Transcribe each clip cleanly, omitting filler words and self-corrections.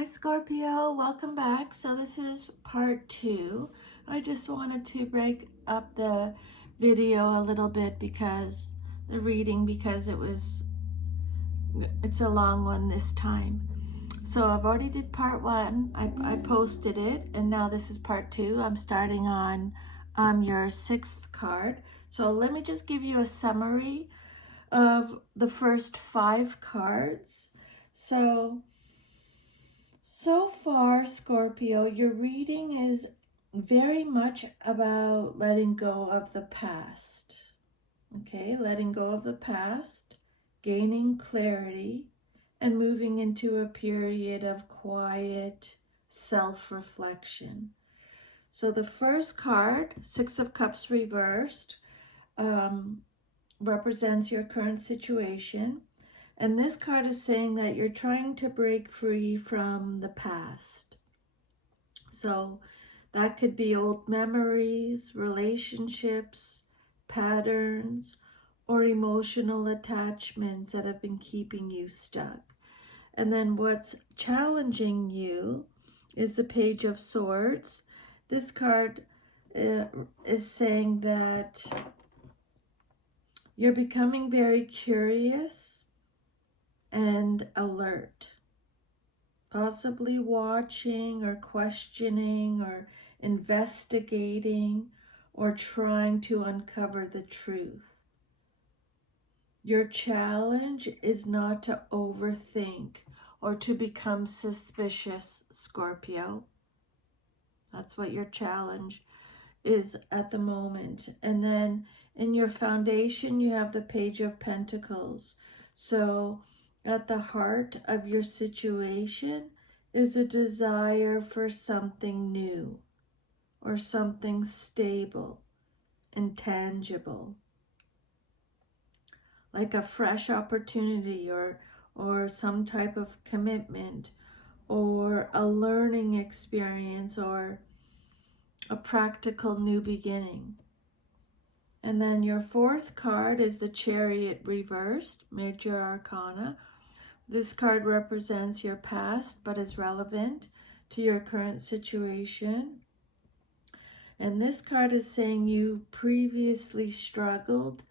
Hi Scorpio, welcome back. So this is part 2. I just wanted to break up the video a little bit because it's a long one this time. So I've already did part 1. I posted it, and now this is part 2. I'm starting on your 6th card. So let me just give you a summary of the first 5 cards. So far, Scorpio, your reading is very much about letting go of the past. Okay, letting go of the past, gaining clarity, and moving into a period of quiet self-reflection. So the first card, Six of Cups reversed, represents your current situation. And this card is saying that you're trying to break free from the past. So that could be old memories, relationships, patterns, or emotional attachments that have been keeping you stuck. And then what's challenging you is the Page of Swords. This card is saying that you're becoming very curious and alert, possibly watching or questioning or investigating or trying to uncover the truth. Your challenge is not to overthink or to become suspicious, Scorpio. That's what your challenge is at the moment. And then in your foundation, you have the Page of Pentacles. So at the heart of your situation is a desire for something new or something stable and tangible, like a fresh opportunity or some type of commitment or a learning experience or a practical new beginning. And then your fourth card is the Chariot reversed, Major Arcana. This card represents your past but is relevant to your current situation. And this card is saying you previously struggled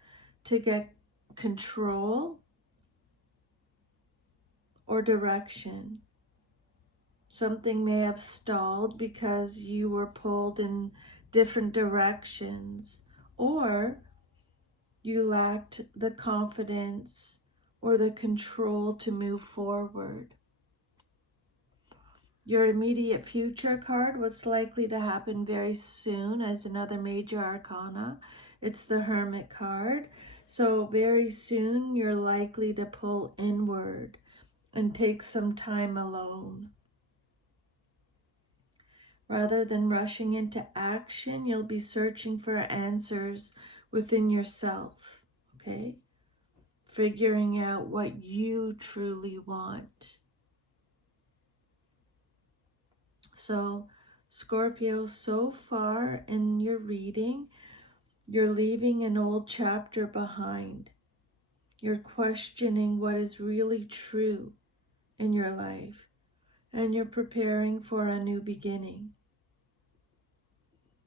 to get control or direction. Something may have stalled because you were pulled in different directions, or you lacked the confidence or the control to move forward. Your immediate future card, what's likely to happen very soon as another major arcana, it's the Hermit card. So very soon you're likely to pull inward and take some time alone. Rather than rushing into action, you'll be searching for answers within yourself, okay? Figuring out what you truly want. So, Scorpio, so far in your reading, you're leaving an old chapter behind. You're questioning what is really true in your life, and you're preparing for a new beginning.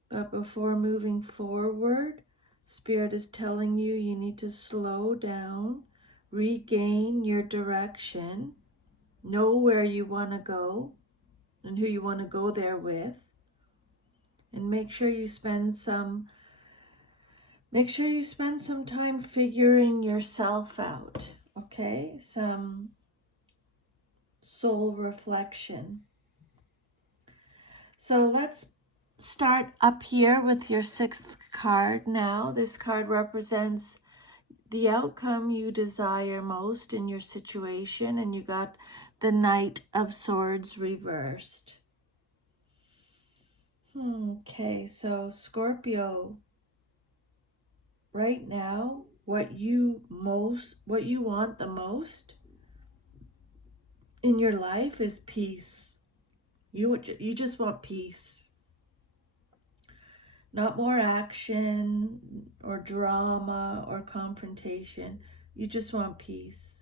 But before moving forward, Spirit is telling you you need to slow down, regain your direction, know where you want to go and who you want to go there with, and make sure you spend some time figuring yourself out, okay? Some soul reflection. So let's start up here with your 6th card now. This card represents the outcome you desire most in your situation, and you got the Knight of Swords reversed. Okay, so Scorpio, right now, what you want the most in your life is peace. You just want peace. Not more action or drama or confrontation. You just want peace.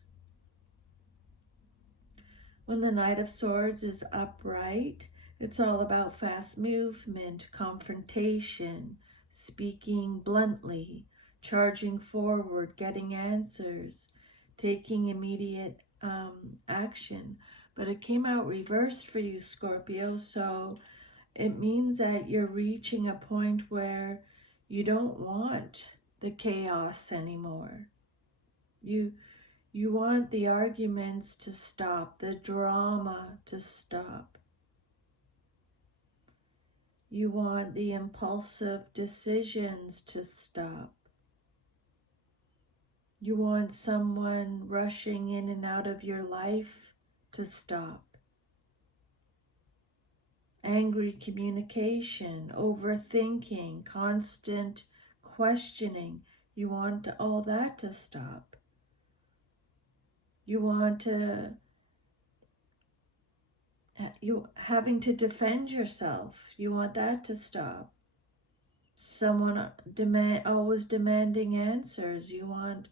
When the Knight of Swords is upright, it's all about fast movement, confrontation, speaking bluntly, charging forward, getting answers, taking immediate action. But it came out reversed for you, Scorpio, so it means that you're reaching a point where you don't want the chaos anymore. You you want the arguments to stop, the drama to stop. You want the impulsive decisions to stop. You want someone rushing in and out of your life to stop. Angry communication, overthinking, constant questioning. You want all that to stop. You want you having to defend yourself. You want that to stop. Someone always demanding answers. You want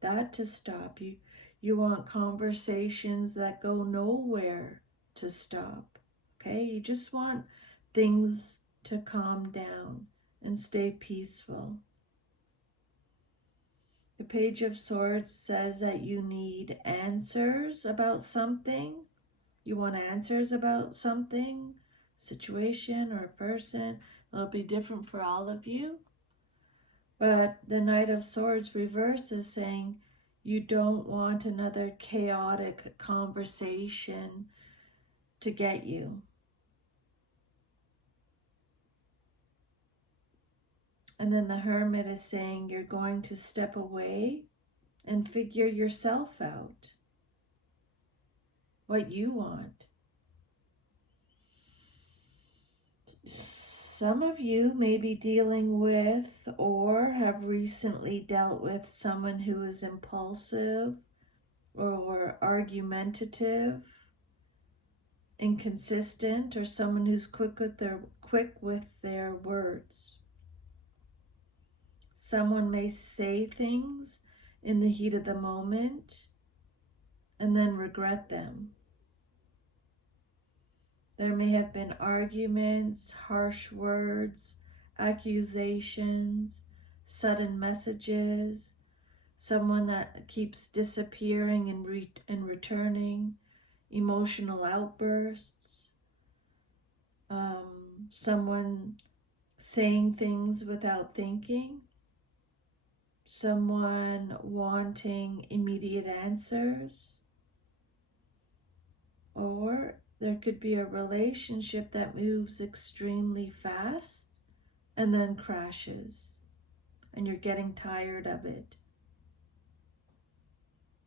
that to stop. You want conversations that go nowhere to stop. Okay? You just want things to calm down and stay peaceful. The Page of Swords says that you need answers about something. You want answers about something, situation or person. It'll be different for all of you. But the Knight of Swords reverse is saying you don't want another chaotic conversation to get you. And then the Hermit is saying you're going to step away and figure yourself out, what you want. Some of you may be dealing with or have recently dealt with someone who is impulsive or argumentative, inconsistent, or someone who's quick with their words. Someone may say things in the heat of the moment and then regret them. There may have been arguments, harsh words, accusations, sudden messages, someone that keeps disappearing and returning, emotional outbursts, someone saying things without thinking, someone wanting immediate answers, or there could be a relationship that moves extremely fast and then crashes, and you're getting tired of it.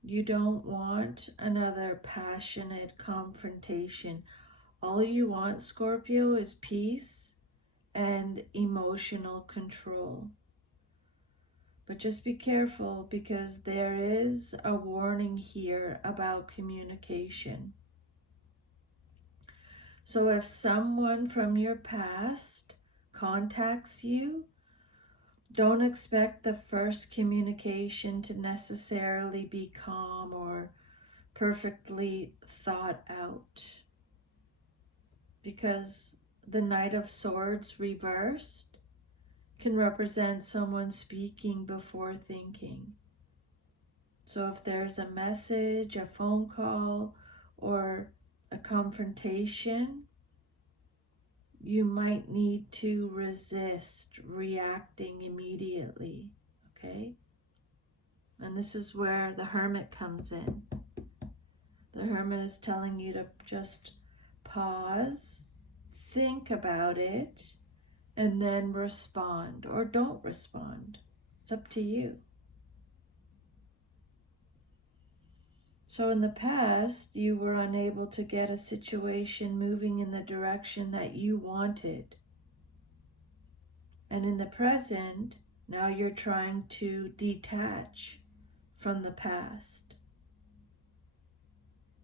You don't want another passionate confrontation. All you want, Scorpio, is peace and emotional control. But just be careful, because there is a warning here about communication. So if someone from your past contacts you, don't expect the first communication to necessarily be calm or perfectly thought out. Because the Knight of Swords reversed can represent someone speaking before thinking. So if there's a message, a phone call, or a confrontation, you might need to resist reacting immediately, okay? And this is where the Hermit comes in. The Hermit is telling you to just pause, think about it, and then respond, or don't respond. It's up to you. So in the past, you were unable to get a situation moving in the direction that you wanted. And in the present, now you're trying to detach from the past.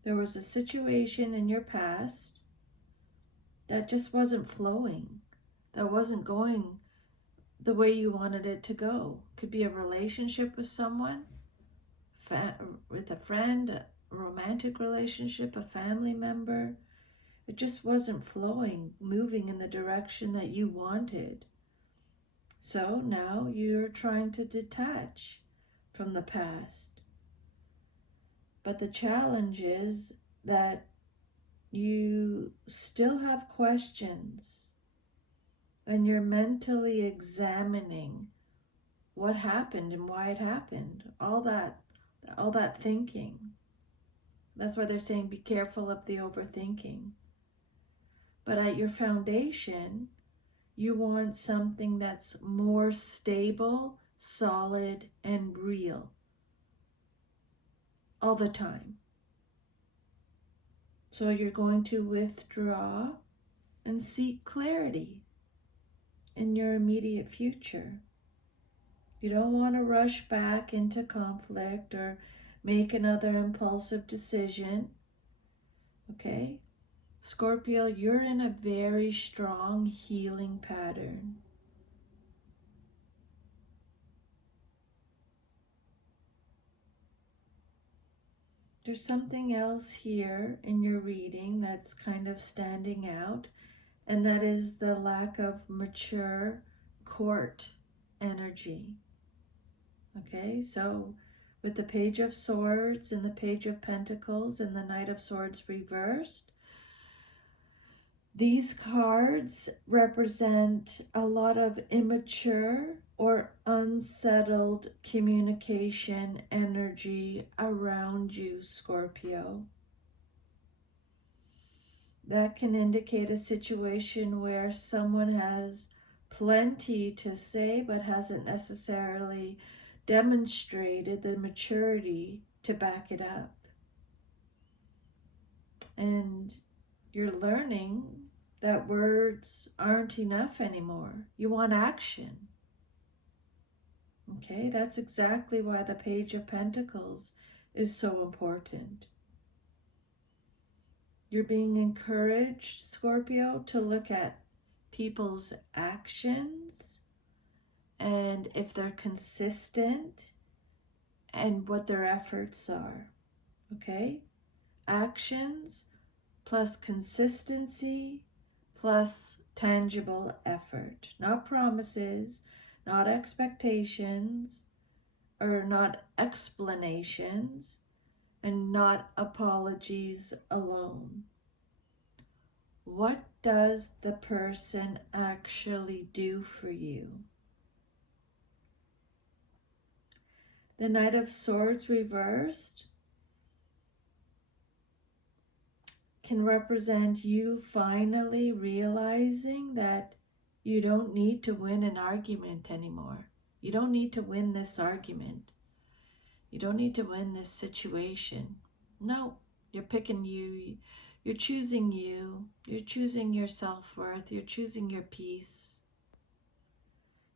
There was a situation in your past that just wasn't flowing, that wasn't going the way you wanted it to go. Could be a relationship with someone, with a friend, a romantic relationship, a family member. It just wasn't flowing, moving in the direction that you wanted. So now you're trying to detach from the past. But the challenge is that you still have questions and you're mentally examining what happened and why it happened. All that thinking. That's why they're saying be careful of the overthinking. But at your foundation, you want something that's more stable, solid, and real all the time. So you're going to withdraw and seek clarity in your immediate future. You don't want to rush back into conflict or make another impulsive decision. Okay? Scorpio, you're in a very strong healing pattern. There's something else here in your reading that's kind of standing out, and that is the lack of mature court energy. Okay, so with the Page of Swords and the Page of Pentacles and the Knight of Swords reversed, these cards represent a lot of immature or unsettled communication energy around you, Scorpio. That can indicate a situation where someone has plenty to say but hasn't necessarily demonstrated the maturity to back it up. And you're learning that words aren't enough anymore. You want action. Okay, that's exactly why the Page of Pentacles is so important. You're being encouraged, Scorpio, to look at people's actions and if they're consistent and what their efforts are. Okay? Actions plus consistency plus tangible effort. Not promises, not expectations, or not explanations, and not apologies alone. What does the person actually do for you? The Knight of Swords reversed can represent you finally realizing that you don't need to win an argument anymore. You don't need to win this argument. You don't need to win this situation. No, you're picking you. You're choosing you. You're choosing your self-worth. You're choosing your peace.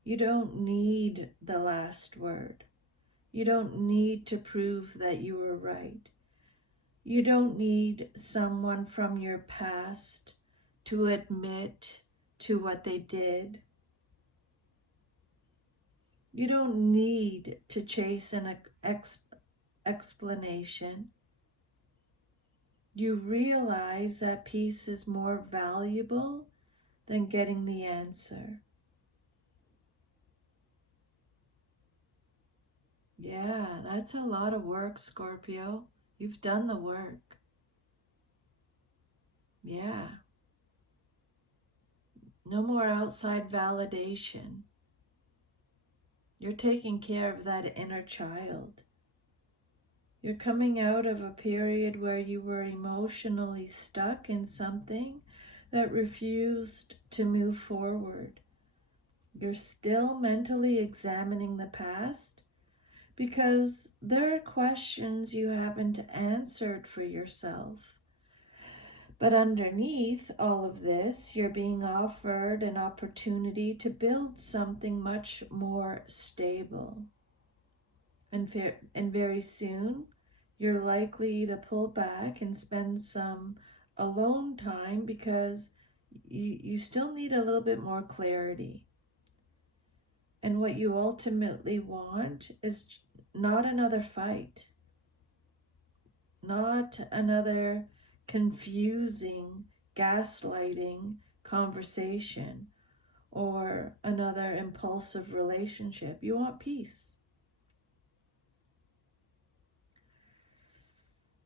You don't need the last word. You don't need to prove that you were right. You don't need someone from your past to admit to what they did. You don't need to chase an explanation. You realize that peace is more valuable than getting the answer. Yeah, that's a lot of work, Scorpio. You've done the work. Yeah. No more outside validation. You're taking care of that inner child. You're coming out of a period where you were emotionally stuck in something that refused to move forward. You're still mentally examining the past because there are questions you haven't answered for yourself. But underneath all of this, you're being offered an opportunity to build something much more stable. And very soon, you're likely to pull back and spend some alone time because you still need a little bit more clarity. And what you ultimately want is not another fight. not another confusing, gaslighting conversation or another impulsive relationship. You want peace.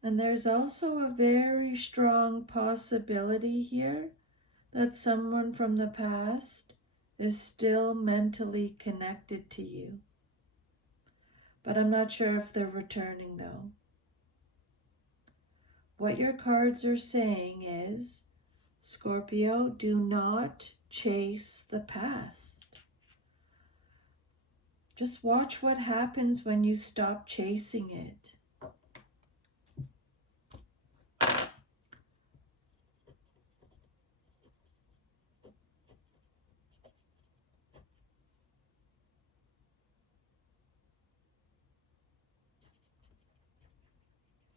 And there's also a very strong possibility here that someone from the past is still mentally connected to you. But I'm not sure if they're returning though. What your cards are saying is, Scorpio, do not chase the past. Just watch what happens when you stop chasing it.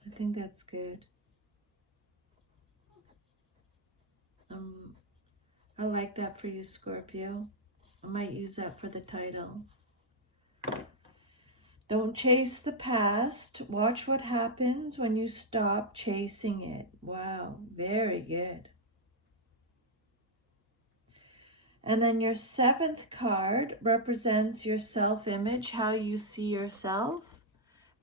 I think that's good. Um, I like that for you, Scorpio. I might use that for the title. Don't chase the past. Watch what happens when you stop chasing it. Wow, very good. And then your seventh card represents your self-image, how you see yourself.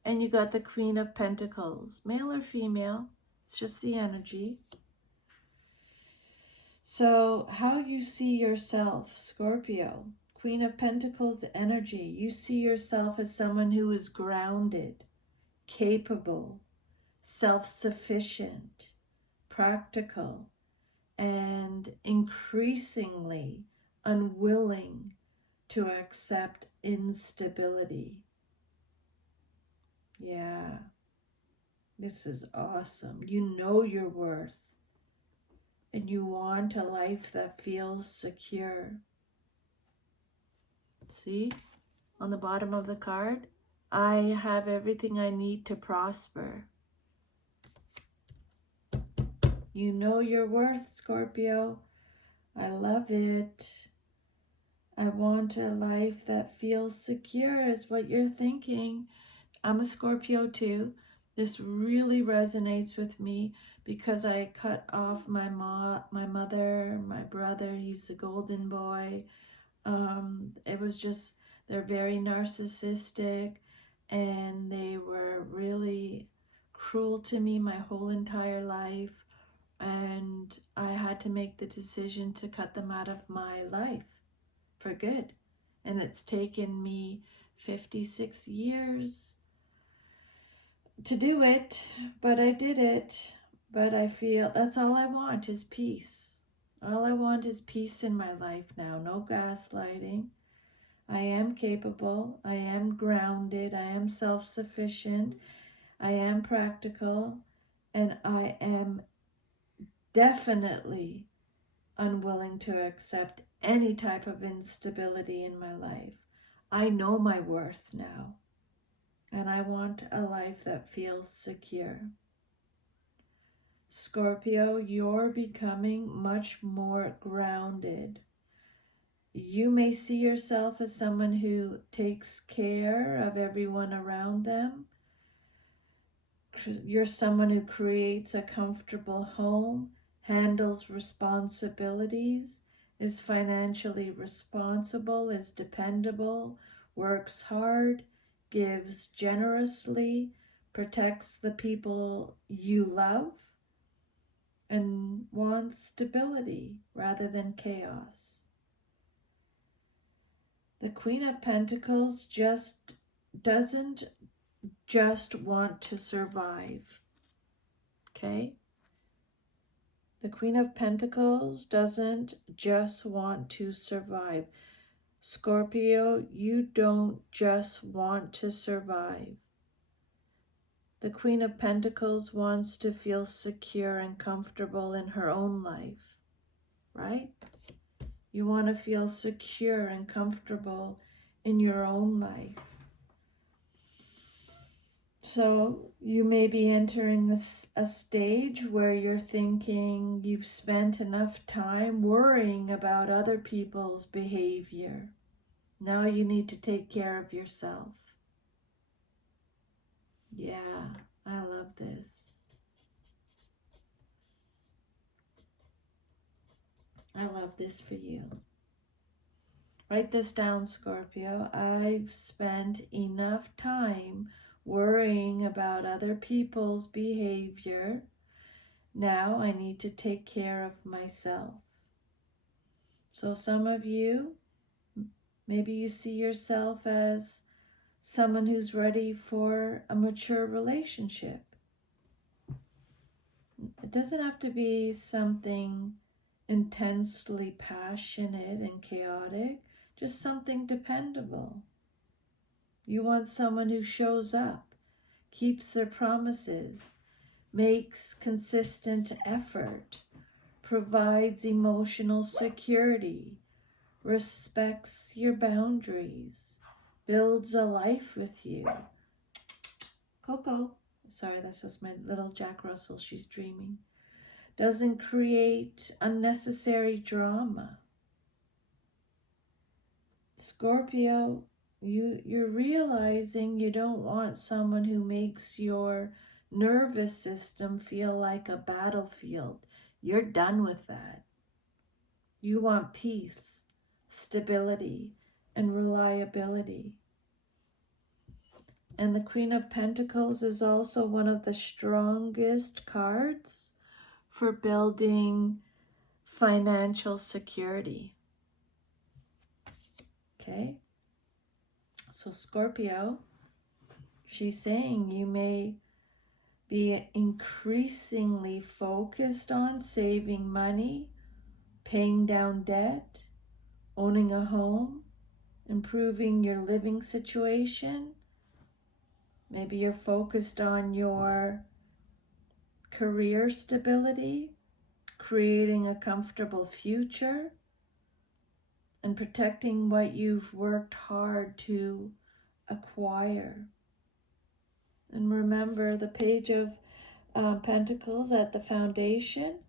And you got the Queen of Pentacles, male or female. It's just the energy. So how you see yourself, Scorpio, Queen of Pentacles energy, you see yourself as someone who is grounded, capable, self-sufficient, practical, and increasingly unwilling to accept instability. Yeah, this is awesome. You know your worth and you want a life that feels secure. See, on the bottom of the card, I have everything I need to prosper. You know your worth, Scorpio. I love it. I want a life that feels secure is what you're thinking. I'm a Scorpio too. This really resonates with me because I cut off my mother, my brother, he's the golden boy. It was just, they're very narcissistic and they were really cruel to me my whole entire life. And I had to make the decision to cut them out of my life for good. And it's taken me 56 years to do it, but I did it. But I feel that's all I want is peace. All I want is peace in my life now. No gaslighting. I am capable. I am grounded. I am self-sufficient. I am practical. And I am definitely unwilling to accept any type of instability in my life. I know my worth now. And I want a life that feels secure. Scorpio, you're becoming much more grounded. You may see yourself as someone who takes care of everyone around them. You're someone who creates a comfortable home, handles responsibilities, is financially responsible, is dependable, works hard, gives generously, protects the people you love, and wants stability rather than chaos. The Queen of Pentacles doesn't just want to survive, okay? The Queen of Pentacles doesn't just want to survive. Scorpio, you don't just want to survive. The Queen of Pentacles wants to feel secure and comfortable in her own life, right? You want to feel secure and comfortable in your own life. So you may be entering a stage where you're thinking you've spent enough time worrying about other people's behavior. Now you need to take care of yourself. Yeah, I love this. I love this for you. Write this down, Scorpio. I've spent enough time worrying about other people's behavior. Now I need to take care of myself. So some of you, maybe you see yourself as someone who's ready for a mature relationship. It doesn't have to be something intensely passionate and chaotic, just something dependable. You want someone who shows up, keeps their promises, makes consistent effort, provides emotional security, respects your boundaries, builds a life with you. Coco, sorry, that's just my little Jack Russell, she's dreaming. Doesn't create unnecessary drama. Scorpio, you're realizing you don't want someone who makes your nervous system feel like a battlefield. You're done with that. You want peace, stability, and reliability. And the Queen of Pentacles is also one of the strongest cards for building financial security. Okay? So Scorpio, she's saying you may be increasingly focused on saving money, paying down debt, owning a home, improving your living situation. Maybe you're focused on your career stability, creating a comfortable future, and protecting what you've worked hard to acquire. And remember the Page of Pentacles at the foundation.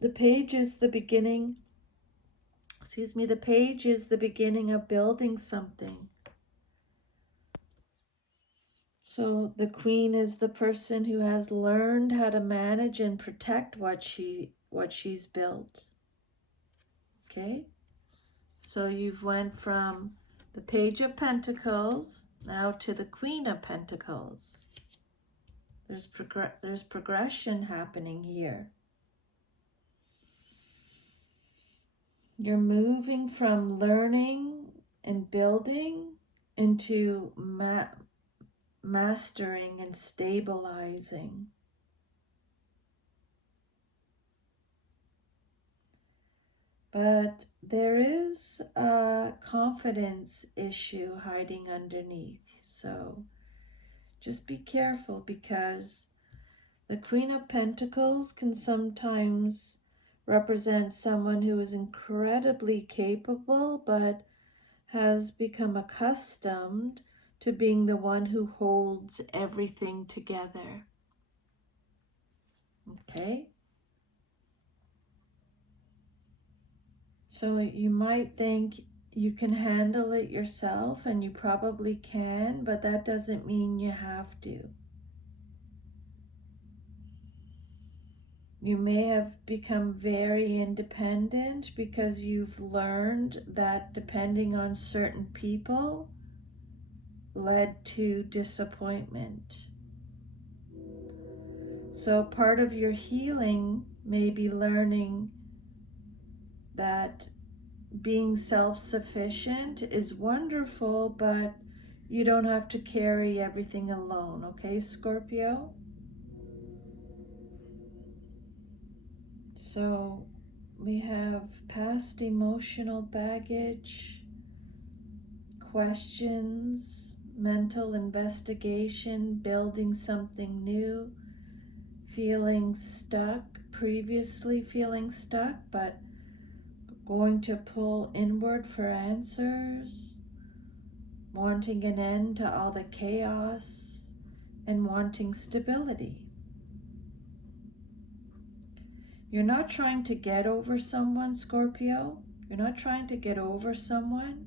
The page is the beginning, the page is the beginning of building something. So the Queen is the person who has learned how to manage and protect what she's built. Okay? So you've went from the Page of Pentacles now to the Queen of Pentacles. There's progression happening here. You're moving from learning and building into mastering and stabilizing. But there is a confidence issue hiding underneath. So just be careful, because the Queen of Pentacles can sometimes represent someone who is incredibly capable but has become accustomed to being the one who holds everything together. Okay? So you might think you can handle it yourself, and you probably can, but that doesn't mean you have to. You may have become very independent because you've learned that depending on certain people led to disappointment. So part of your healing may be learning that being self-sufficient is wonderful, but you don't have to carry everything alone, okay, Scorpio? So we have past emotional baggage, questions, mental investigation, building something new, feeling stuck, previously feeling stuck, but going to pull inward for answers, wanting an end to all the chaos, and wanting stability. You're not trying to get over someone, Scorpio. You're not trying to get over someone.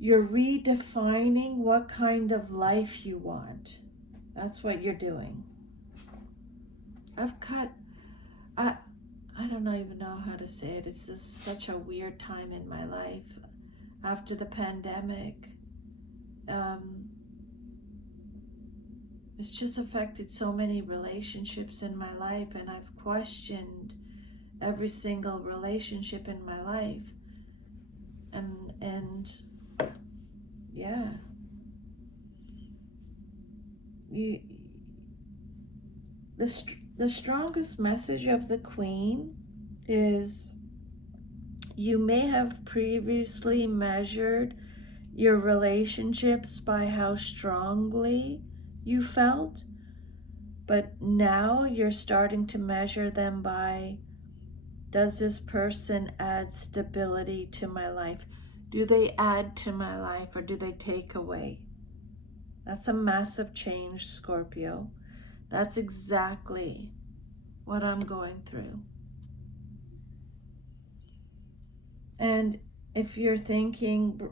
You're redefining what kind of life you want. That's what you're doing. I've cut, I, I don't even know how to say it. It's just such a weird time in my life after the pandemic. Um, it's just affected so many relationships in my life, and I've questioned every single relationship in my life. And yeah, you, the strongest message of the Queen is you may have previously measured your relationships by how strongly you felt, but now you're starting to measure them by, does this person add stability to my life? Do they add to my life or do they take away? That's a massive change, Scorpio. That's exactly what I'm going through. And if you're thinking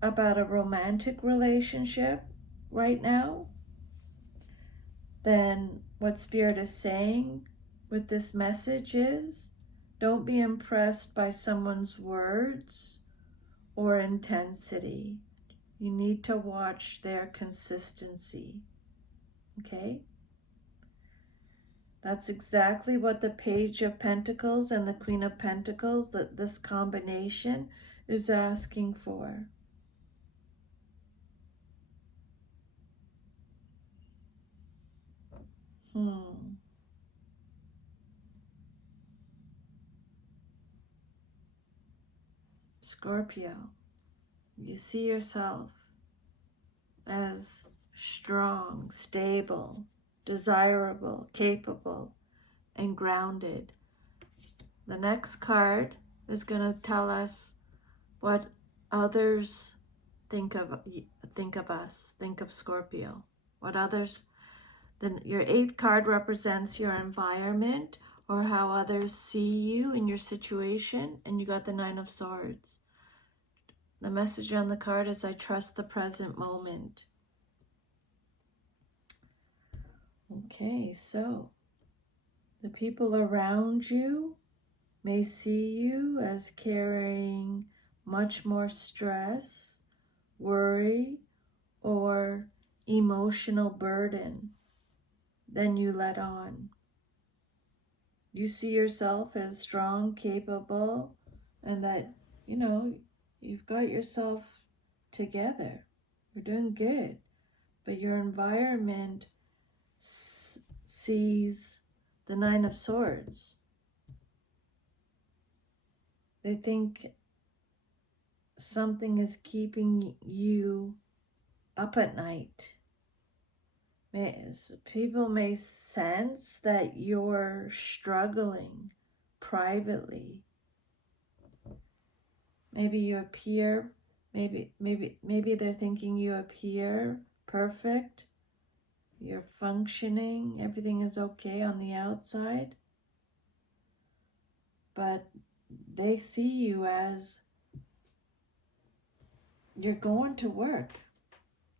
about a romantic relationship right now, then what Spirit is saying with this message is, don't be impressed by someone's words or intensity. You need to watch their consistency. Okay? That's exactly what the Page of Pentacles and the Queen of Pentacles, that this combination is asking for. Scorpio, you see yourself as strong, stable, desirable, capable, and grounded. The next card is going to tell us what others think of us, think of Scorpio. What others, then your 8th card represents your environment or how others see you in your situation, and you got the 9 of Swords. The message on the card is, I trust the present moment. Okay, so the people around you may see you as carrying much more stress, worry, or emotional burden than you let on. You see yourself as strong, capable, and that, you've got yourself together. You're doing good. But your environment sees the 9 of Swords. They think something is keeping you up at night. People may sense that you're struggling privately. Maybe you appear, maybe they're thinking you appear perfect. You're functioning, everything is okay on the outside. But they see you as you're going to work.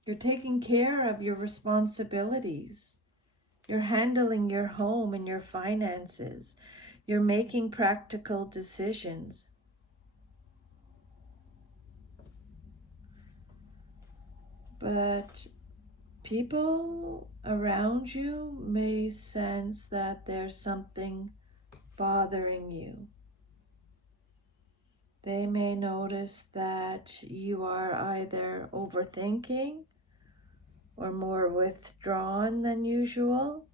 You're taking care of your responsibilities. You're handling your home and your finances. You're making practical decisions. But people around you may sense that there's something bothering you. They may notice that you are either overthinking or more withdrawn than usual,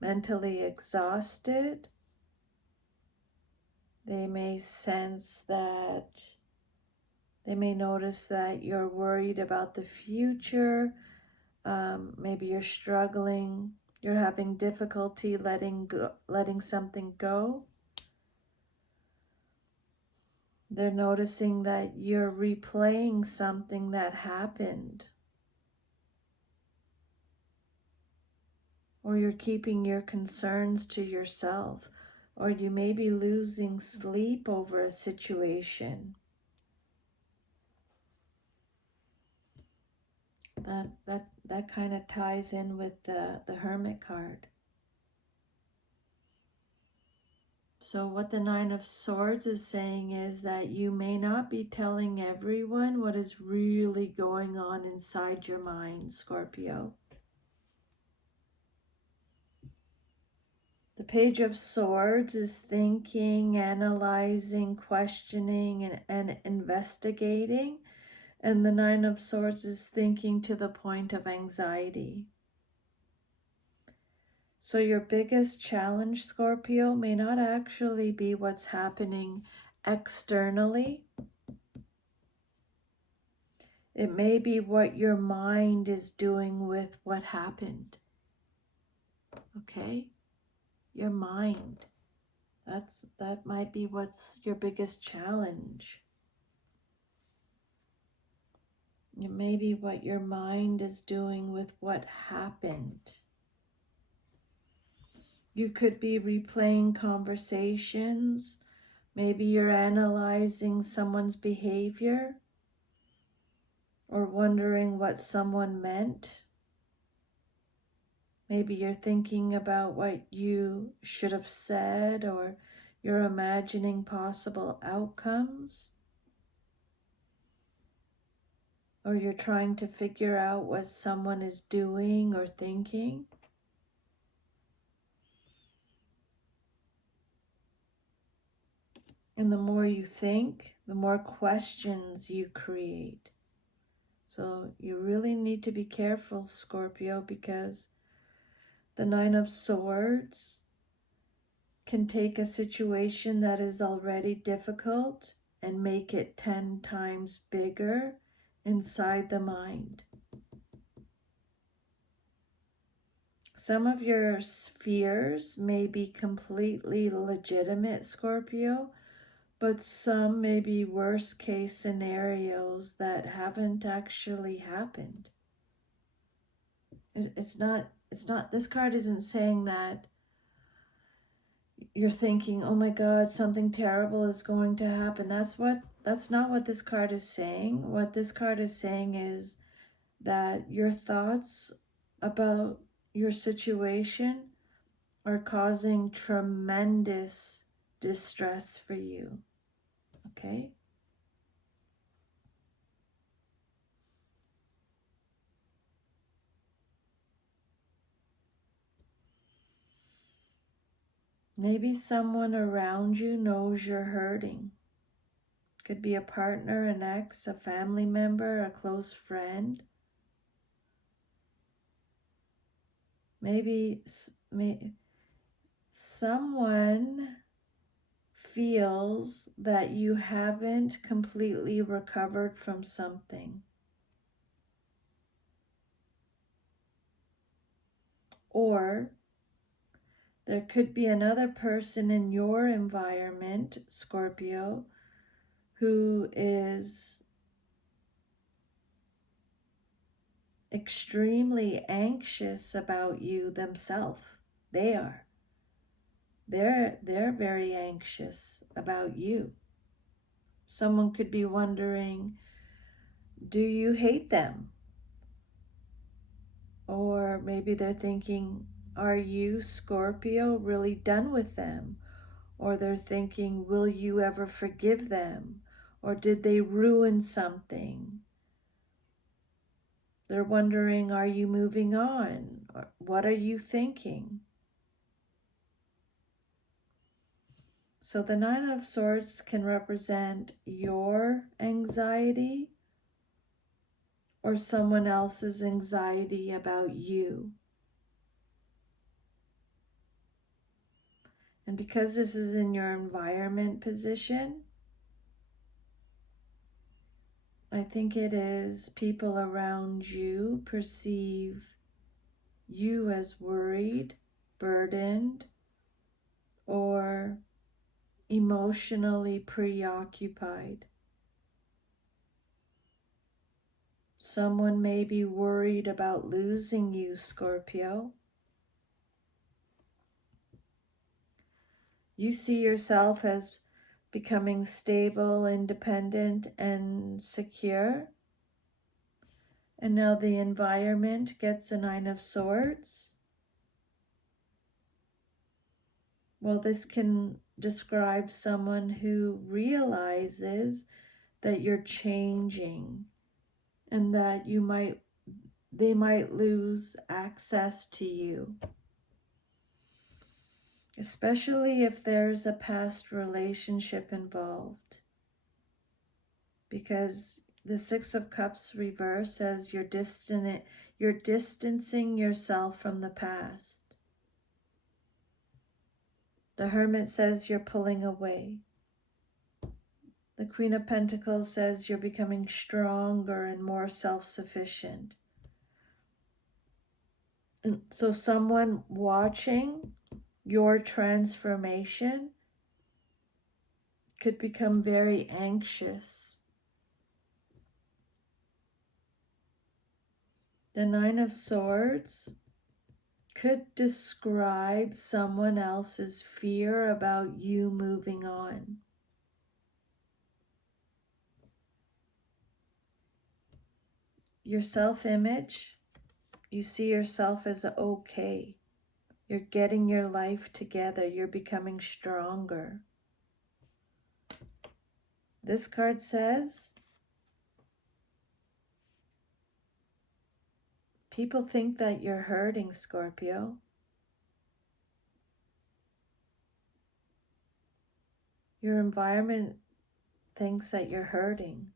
mentally exhausted. They may notice that you're worried about the future. Maybe you're struggling, you're having difficulty letting something go. They're noticing that you're replaying something that happened, or you're keeping your concerns to yourself, or you may be losing sleep over a situation. That kind of ties in with the Hermit card. So what the Nine of Swords is saying is that you may not be telling everyone what is really going on inside your mind, Scorpio. The Page of Swords is thinking, analyzing, questioning, and investigating. And the Nine of Swords is thinking to the point of anxiety. So your biggest challenge, Scorpio, may not actually be what's happening externally. It may be what your mind is doing with what happened. Okay? Your mind. That might be what's your biggest challenge. It may be what your mind is doing with what happened. You could be replaying conversations. Maybe you're analyzing someone's behavior or wondering what someone meant. Maybe you're thinking about what you should have said, or you're imagining possible outcomes, or you're trying to figure out what someone is doing or thinking. And the more you think, the more questions you create. So you really need to be careful, Scorpio, because the Nine of Swords can take a situation that is already difficult and make it 10 times bigger inside the mind. Some of your fears may be completely legitimate, Scorpio, but some may be worst case scenarios that haven't actually happened. It's not, this card isn't saying that you're thinking, oh my God, something terrible is going to happen. That's not what this card is saying. What this card is saying is that your thoughts about your situation are causing tremendous distress for you. Okay? Maybe someone around you knows you're hurting. Could be a partner, an ex, a family member, a close friend. Maybe someone feels that you haven't completely recovered from something. Or there could be another person in your environment, Scorpio, who is extremely anxious about you themselves. They are. They're very anxious about you. Someone could be wondering, do you hate them? Or maybe they're thinking, are you, Scorpio, really done with them? Or they're thinking, will you ever forgive them? Or did they ruin something? They're wondering, are you moving on? Or what are you thinking? So the Nine of Swords can represent your anxiety or someone else's anxiety about you. And because this is in your environment position, I think it is people around you perceive you as worried, burdened, or emotionally preoccupied. Someone may be worried about losing you, Scorpio. You see yourself as becoming stable, independent, and secure. And now the environment gets a Nine of Swords. Well, this can describe someone who realizes that you're changing and that they might lose access to you, especially if there's a past relationship involved, because the Six of Cups reverse says you're distancing yourself from the past. The Hermit says you're pulling away. The Queen of Pentacles says you're becoming stronger and more self-sufficient. And so someone watching your transformation could become very anxious. The Nine of Swords could describe someone else's fear about you moving on. Your self-image, you see yourself as okay. You're getting your life together. You're becoming stronger. This card says, people think that you're hurting, Scorpio. Your environment thinks that you're hurting.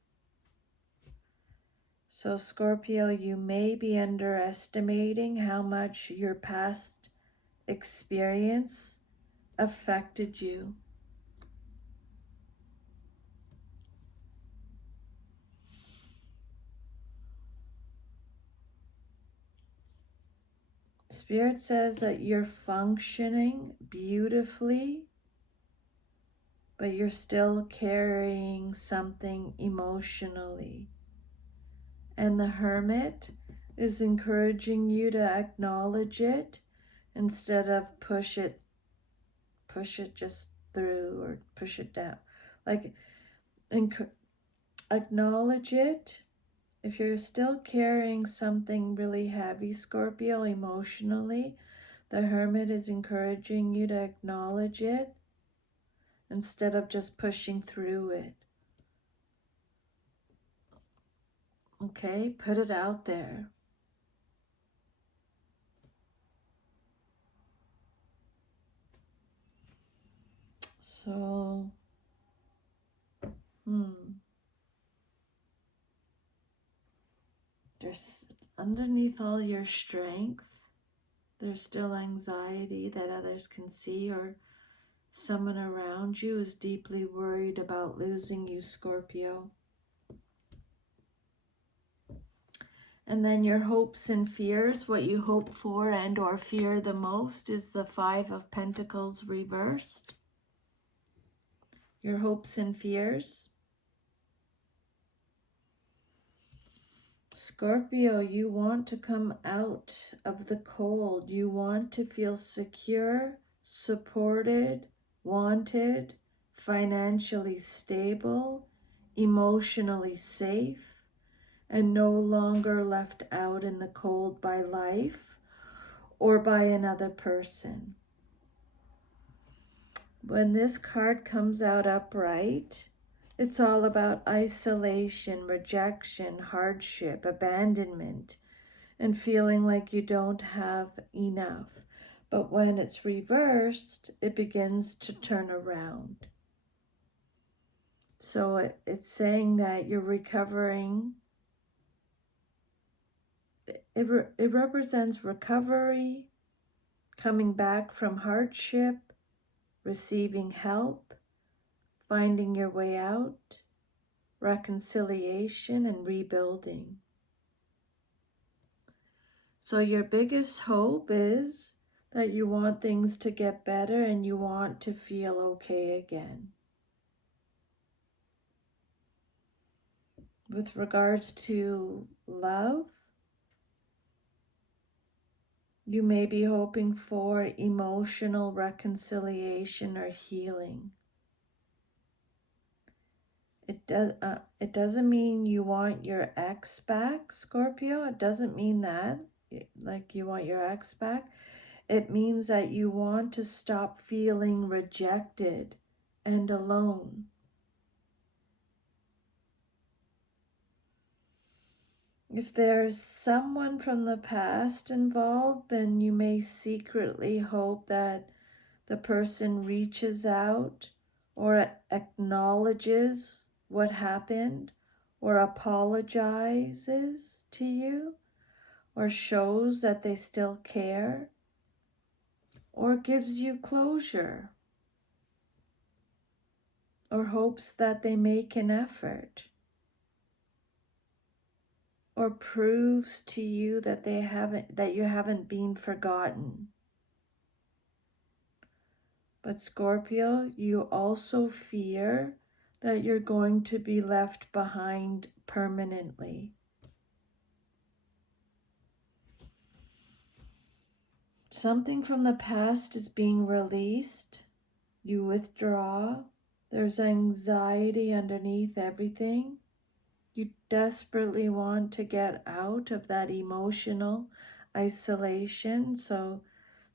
So Scorpio, you may be underestimating how much your past experience affected you. Spirit says that you're functioning beautifully, but you're still carrying something emotionally. And the Hermit is encouraging you to acknowledge it instead of push it just through or push it down. Like, acknowledge it. If you're still carrying something really heavy, Scorpio, emotionally, the Hermit is encouraging you to acknowledge it instead of just pushing through it. Okay, put it out there. So, there's underneath all your strength, there's still anxiety that others can see, or someone around you is deeply worried about losing you, Scorpio. And then your hopes and fears, what you hope for and or fear the most, is the Five of Pentacles reversed. Your hopes and fears. Scorpio, you want to come out of the cold. You want to feel secure, supported, wanted, financially stable, emotionally safe, and no longer left out in the cold by life or by another person. When this card comes out upright, it's all about isolation, rejection, hardship, abandonment, and feeling like you don't have enough. But when it's reversed, it begins to turn around. So it's saying that you're recovering. It represents recovery, coming back from hardship, receiving help, finding your way out, reconciliation, and rebuilding. So your biggest hope is that you want things to get better and you want to feel okay again. With regards to love, you may be hoping for emotional reconciliation or healing. It doesn't mean you want your ex back, Scorpio. It doesn't mean that, like you want your ex back. It means that you want to stop feeling rejected and alone. If there's someone from the past involved, then you may secretly hope that the person reaches out or acknowledges what happened or apologizes to you or shows that they still care or gives you closure or hopes that they make an effort or proves to you that you haven't been forgotten. But Scorpio, you also fear that you're going to be left behind permanently. Something from the past is being released. You withdraw. There's anxiety underneath everything. You desperately want to get out of that emotional isolation. So,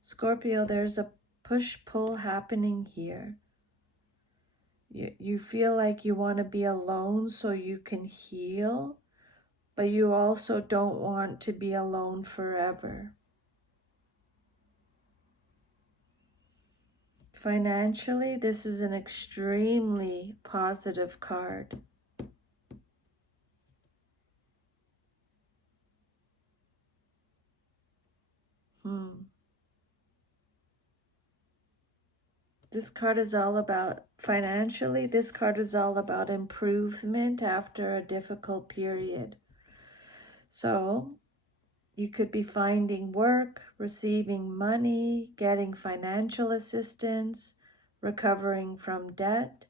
Scorpio, there's a push-pull happening here. You feel like you want to be alone so you can heal, but you also don't want to be alone forever. Financially, this is an extremely positive card. This card is all about, financially, this card is all about improvement after a difficult period. So you could be finding work, receiving money, getting financial assistance, recovering from debt,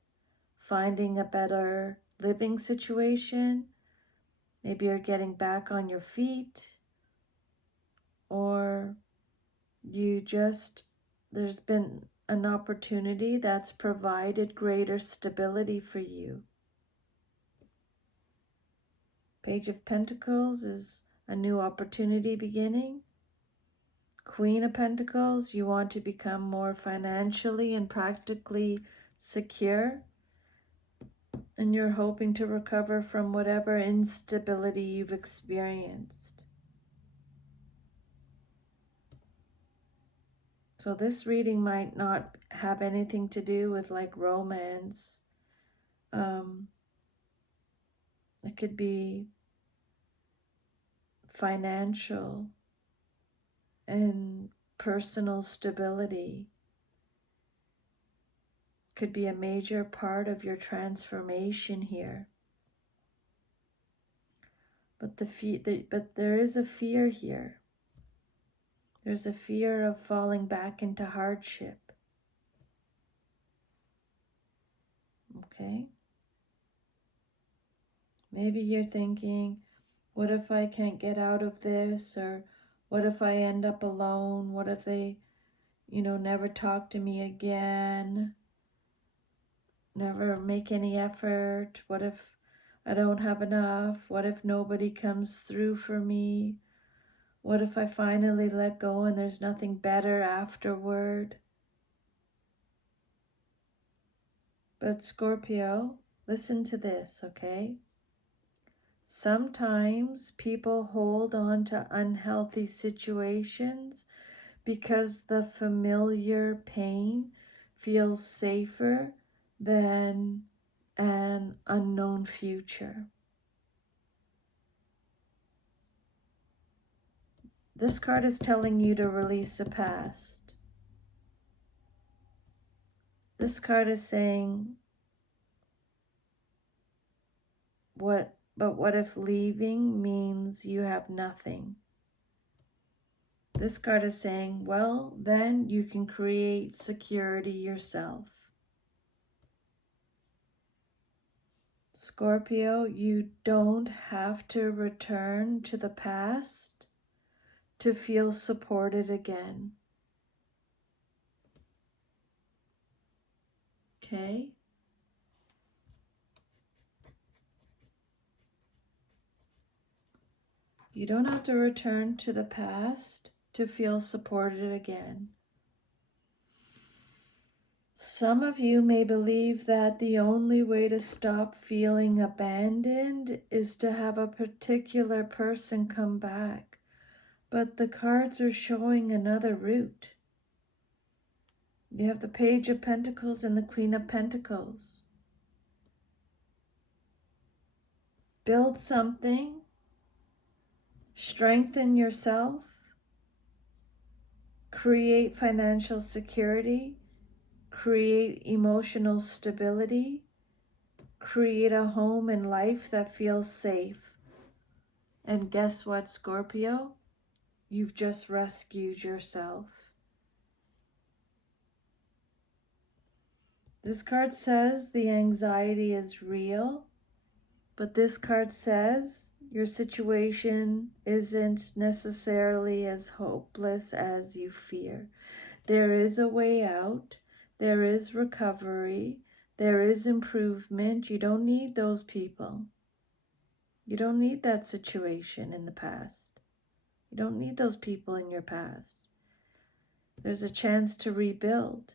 finding a better living situation. Maybe you're getting back on your feet, or there's been an opportunity that's provided greater stability for you. Page of Pentacles is a new opportunity beginning. Queen of Pentacles, you want to become more financially and practically secure, and you're hoping to recover from whatever instability you've experienced. So this reading might not have anything to do with like romance. It could be financial and personal stability. Could be a major part of your transformation here. But there is a fear here. There's a fear of falling back into hardship. Okay? Maybe you're thinking, what if I can't get out of this? Or what if I end up alone? What if they, never talk to me again? Never make any effort? What if I don't have enough? What if nobody comes through for me? What if I finally let go and there's nothing better afterward? But Scorpio, listen to this, okay? Sometimes people hold on to unhealthy situations because the familiar pain feels safer than an unknown future. This card is telling you to release the past. This card is saying, what if leaving means you have nothing? This card is saying, well, then you can create security yourself. Scorpio, you don't have to return to the past to feel supported again. Okay? You don't have to return to the past to feel supported again. Some of you may believe that the only way to stop feeling abandoned is to have a particular person come back, but the cards are showing another route. You have the Page of Pentacles and the Queen of Pentacles. Build something, strengthen yourself, create financial security, create emotional stability, create a home and life that feels safe. And guess what, Scorpio? You've just rescued yourself. This card says the anxiety is real, but this card says your situation isn't necessarily as hopeless as you fear. There is a way out. There is recovery. There is improvement. You don't need those people. You don't need that situation in the past. You don't need those people in your past. There's a chance to rebuild.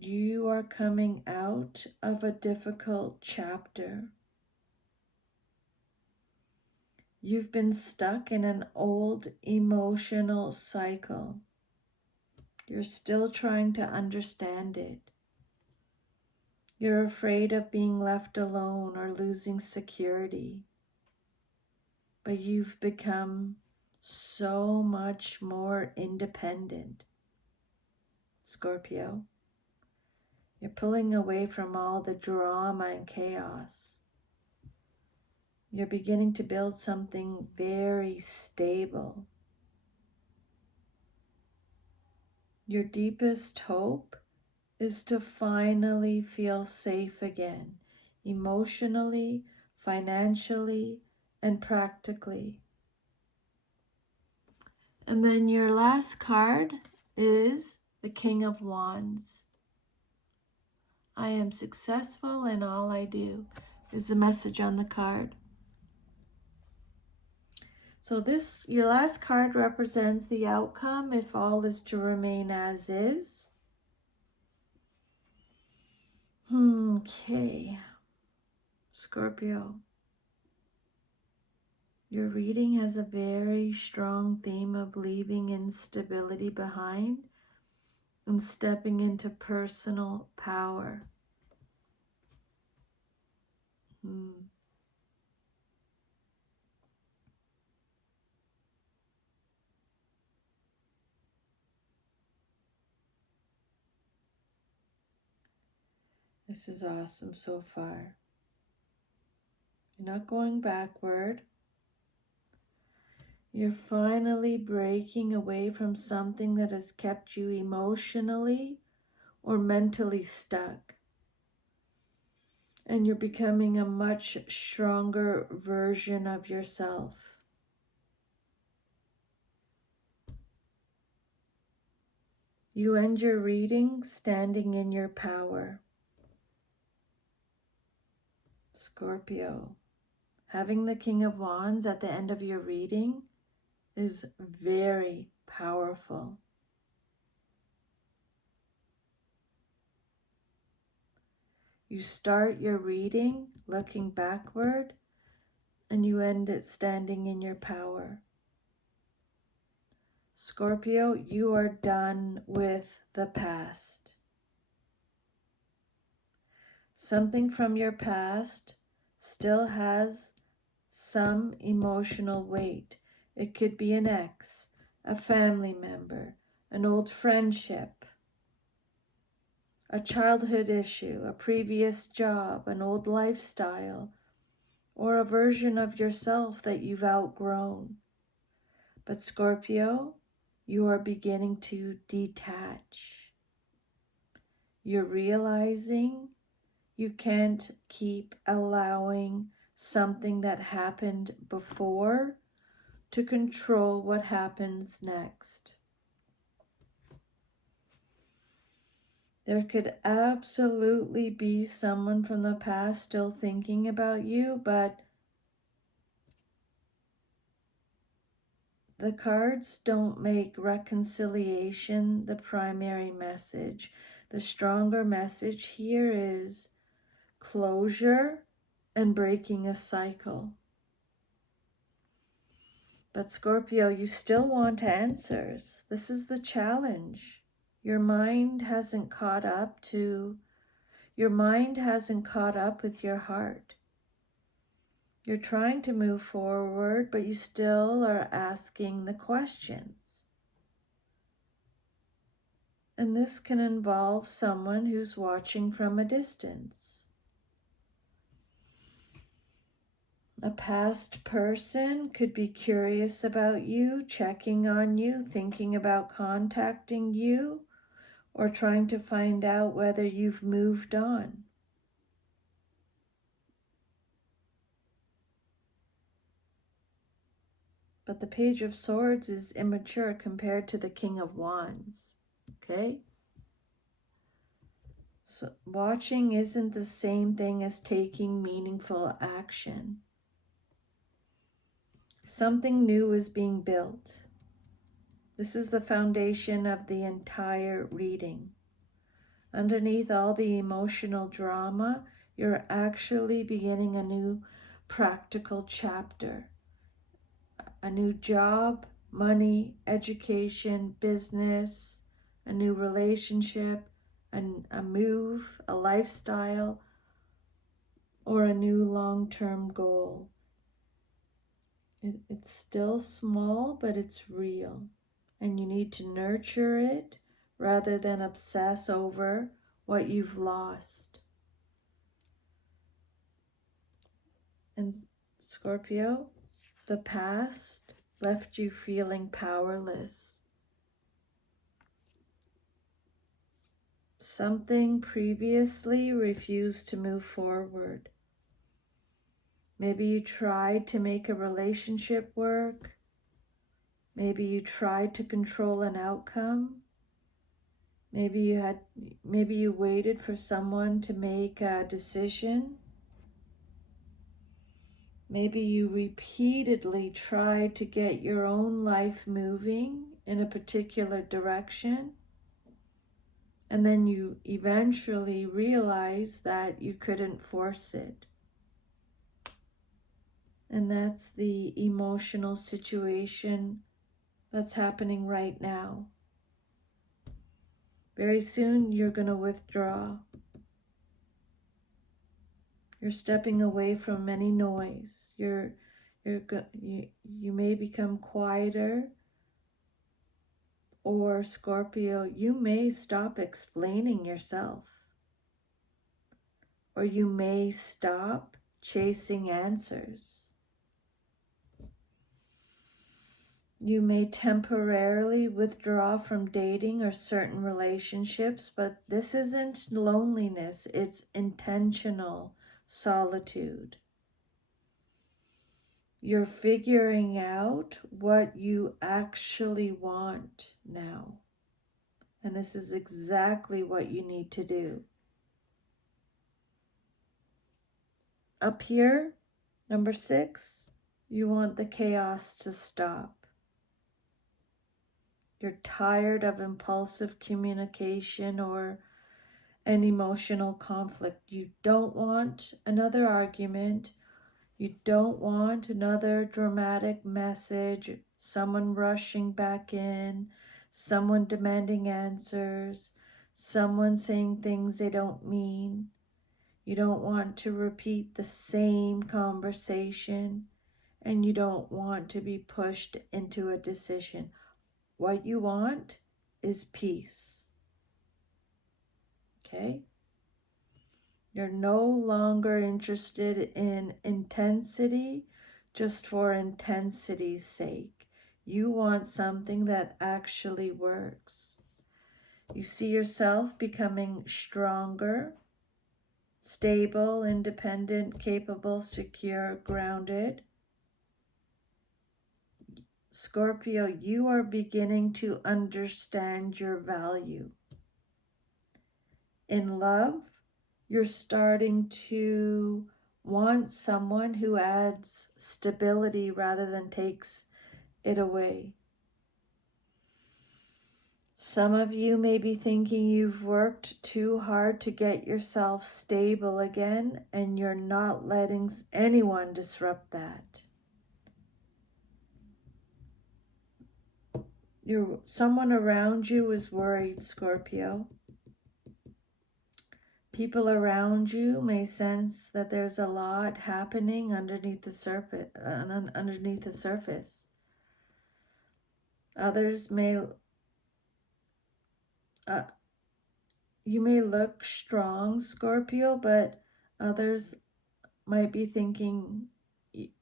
You are coming out of a difficult chapter. You've been stuck in an old emotional cycle. You're still trying to understand it. You're afraid of being left alone or losing security. But you've become so much more independent, Scorpio. You're pulling away from all the drama and chaos. You're beginning to build something very stable. Your deepest hope is to finally feel safe again, emotionally, financially, and practically. And then your last card is the King of Wands. I am successful in all I do is the message on the card. So your last card represents the outcome if all is to remain as is. Okay, Scorpio. Your reading has a very strong theme of leaving instability behind and stepping into personal power. This is awesome so far. You're not going backward. You're finally breaking away from something that has kept you emotionally or mentally stuck. And you're becoming a much stronger version of yourself. You end your reading standing in your power. Scorpio, having the King of Wands at the end of your reading is very powerful. You start your reading looking backward and you end it standing in your power. Scorpio, you are done with the past. Something from your past still has some emotional weight. It could be an ex, a family member, an old friendship, a childhood issue, a previous job, an old lifestyle, or a version of yourself that you've outgrown. But Scorpio, you are beginning to detach. You're realizing you can't keep allowing something that happened before to control what happens next. There could absolutely be someone from the past still thinking about you, but the cards don't make reconciliation the primary message. The stronger message here is closure and breaking a cycle. But Scorpio, you still want answers. This is the challenge. Your mind hasn't caught up with your heart. You're trying to move forward, but you still are asking the questions. And this can involve someone who's watching from a distance. A past person could be curious about you, checking on you, thinking about contacting you, or trying to find out whether you've moved on. But the Page of Swords is immature compared to the King of Wands, okay? So watching isn't the same thing as taking meaningful action. Something new is being built. This is the foundation of the entire reading. Underneath all the emotional drama, you're actually beginning a new practical chapter. A new job, money, education, business, a new relationship, a move, a lifestyle, or a new long-term goal. It's still small, but it's real. And you need to nurture it rather than obsess over what you've lost. And Scorpio, the past left you feeling powerless. Something previously refused to move forward. Maybe you tried to make a relationship work. Maybe you tried to control an outcome. Maybe you waited for someone to make a decision. Maybe you repeatedly tried to get your own life moving in a particular direction, and then you eventually realized that you couldn't force it. And that's the emotional situation that's happening right now. Very soon you're going to withdraw. You're stepping away from any noise. You may become quieter, or Scorpio, you may stop explaining yourself, or you may stop chasing answers. You may temporarily withdraw from dating or certain relationships, but this isn't loneliness, it's intentional solitude. You're figuring out what you actually want now. And this is exactly what you need to do. Up here, number 6, you want the chaos to stop. You're tired of impulsive communication or an emotional conflict. You don't want another argument. You don't want another dramatic message, someone rushing back in, someone demanding answers, someone saying things they don't mean. You don't want to repeat the same conversation, and you don't want to be pushed into a decision. What you want is peace. Okay? You're no longer interested in intensity just for intensity's sake. You want something that actually works. You see yourself becoming stronger, stable, independent, capable, secure, grounded. Scorpio, you are beginning to understand your value. in love, you're starting to want someone who adds stability rather than takes it away. Some of you may be thinking you've worked too hard to get yourself stable again, and you're not letting anyone disrupt that. Someone around you is worried, Scorpio. People around you may sense that there's a lot happening underneath the surface. Others may, you may look strong, Scorpio, but others might be thinking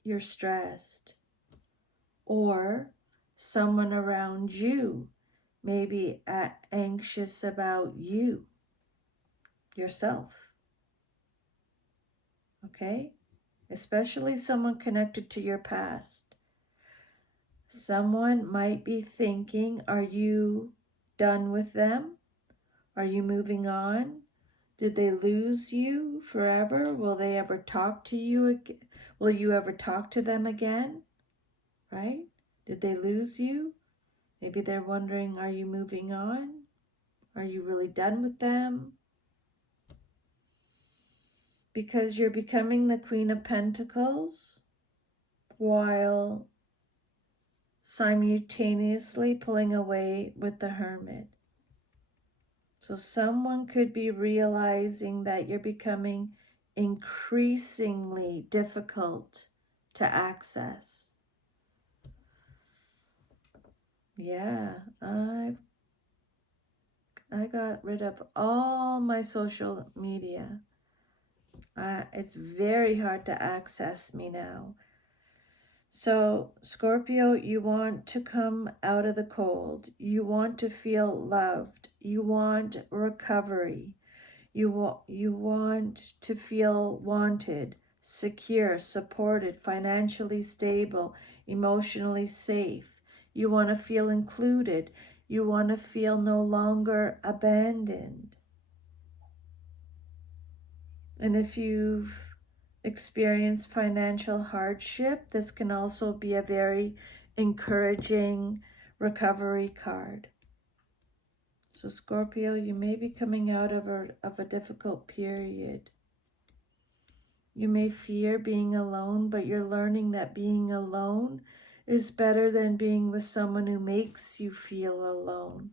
you're stressed. Or someone around you may be anxious about you, yourself. Okay? Especially someone connected to your past. Someone might be thinking, are you done with them? Are you moving on? Did they lose you forever? Will they ever talk to you again? Will you ever talk to them again? Right? Did they lose you? Maybe they're wondering, are you moving on? Are you really done with them? Because you're becoming the Queen of Pentacles while simultaneously pulling away with the Hermit. So someone could be realizing that you're becoming increasingly difficult to access. Yeah, I got rid of all my social media. It's very hard to access me now. So, Scorpio, you want to come out of the cold. You want to feel loved. You want recovery. You want to feel wanted, secure, supported, financially stable, emotionally safe. You want to feel included. You want to feel no longer abandoned. And if you've experienced financial hardship, this can also be a very encouraging recovery card. So Scorpio, you may be coming out of a difficult period. You may fear being alone, but you're learning that being alone is better than being with someone who makes you feel alone.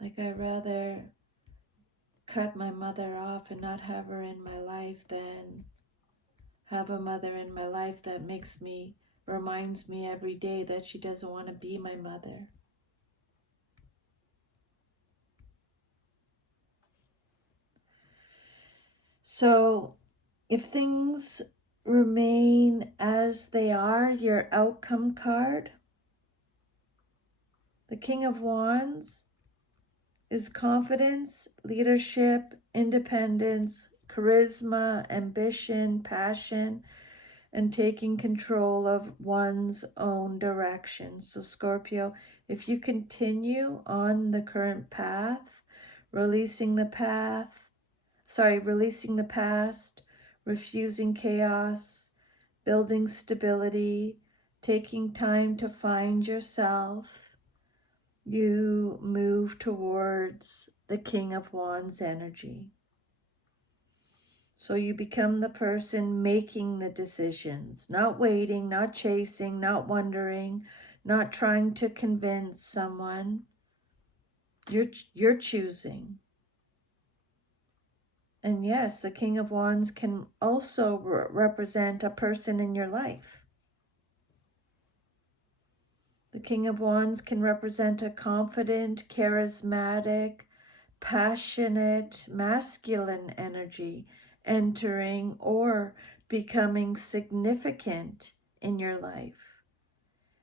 Like, I'd rather cut my mother off and not have her in my life than have a mother in my life that reminds me every day that she doesn't want to be my mother. So if things remain as they are, your outcome card, the King of Wands, is confidence, leadership, independence, charisma, ambition, passion, and taking control of one's own direction. So Scorpio, if you continue on the current path, releasing the past, refusing chaos, building stability, taking time to find yourself, you move towards the King of Wands energy. So you become the person making the decisions, not waiting, not chasing, not wondering, not trying to convince someone. You're choosing. And yes, the King of Wands can also represent a person in your life. The King of Wands can represent a confident, charismatic, passionate, masculine energy entering or becoming significant in your life.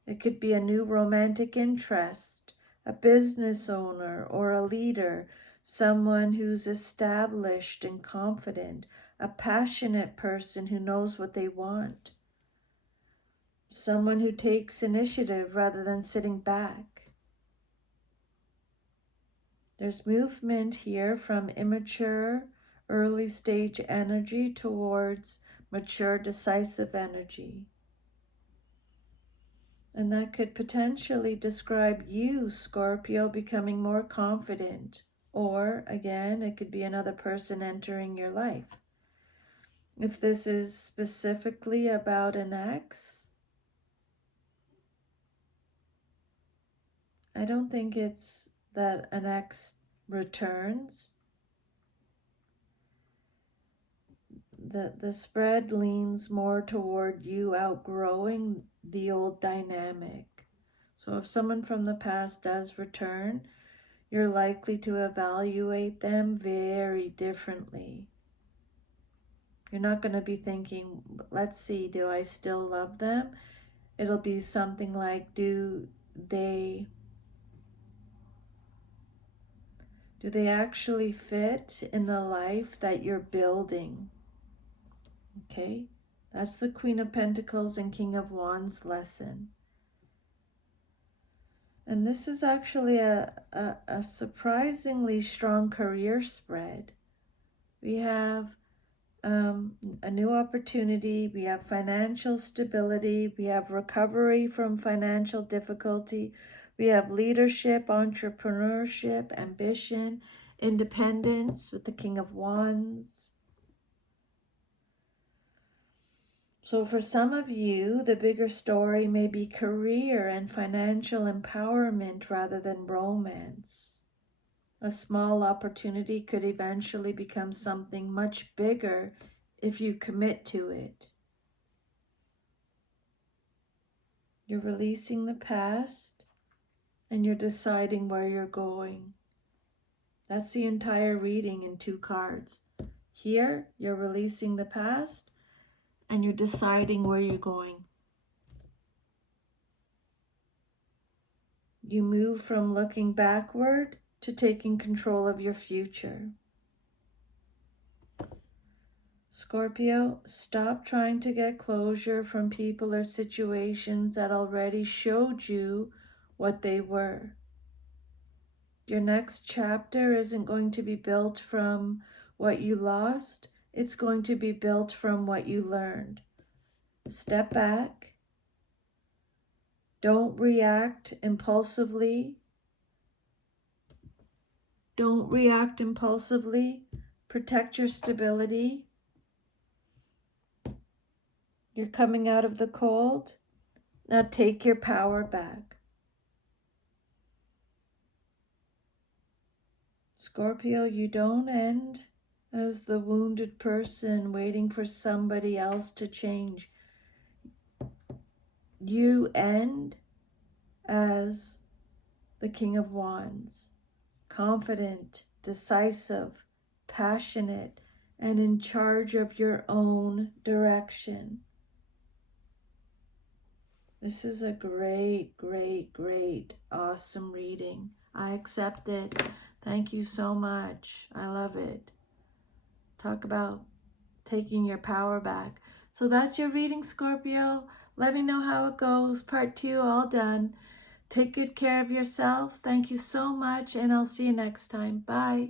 It could be a new romantic interest, a business owner or a leader, someone who's established and confident, a passionate person who knows what they want. someone who takes initiative rather than sitting back. There's movement here from immature, early stage energy towards mature, decisive energy. And that could potentially describe you, Scorpio, becoming more confident. Or, again, it could be another person entering your life. If this is specifically about an ex, I don't think it's that an ex returns. The spread leans more toward you outgrowing the old dynamic. So if someone from the past does return, you're likely to evaluate them very differently. You're not going to be thinking, let's see, do I still love them? It'll be something like, do they actually fit in the life that you're building? Okay, that's the Queen of Pentacles and King of Wands lesson. And this is actually a surprisingly strong career spread. We have a new opportunity, we have financial stability, we have recovery from financial difficulty, we have leadership, entrepreneurship, ambition, independence with the King of Wands. So for some of you, the bigger story may be career and financial empowerment rather than romance. A small opportunity could eventually become something much bigger if you commit to it. You're releasing the past and you're deciding where you're going. That's the entire reading in 2 cards. Here, you're releasing the past and you're deciding where you're going. You move from looking backward to taking control of your future. Scorpio, stop trying to get closure from people or situations that already showed you what they were. Your next chapter isn't going to be built from what you lost. It's going to be built from what you learned. Step back. Don't react impulsively. Don't react impulsively. Protect your stability. You're coming out of the cold. Now take your power back. Scorpio, you don't end as the wounded person waiting for somebody else to change. You end as the King of Wands, confident, decisive, passionate, and in charge of your own direction. This is a great, great, great, awesome reading. I accept it. Thank you so much. I love it. Talk about taking your power back. So that's your reading, Scorpio. Let me know how it goes. Part 2, all done. Take good care of yourself. Thank you so much, and I'll see you next time. Bye.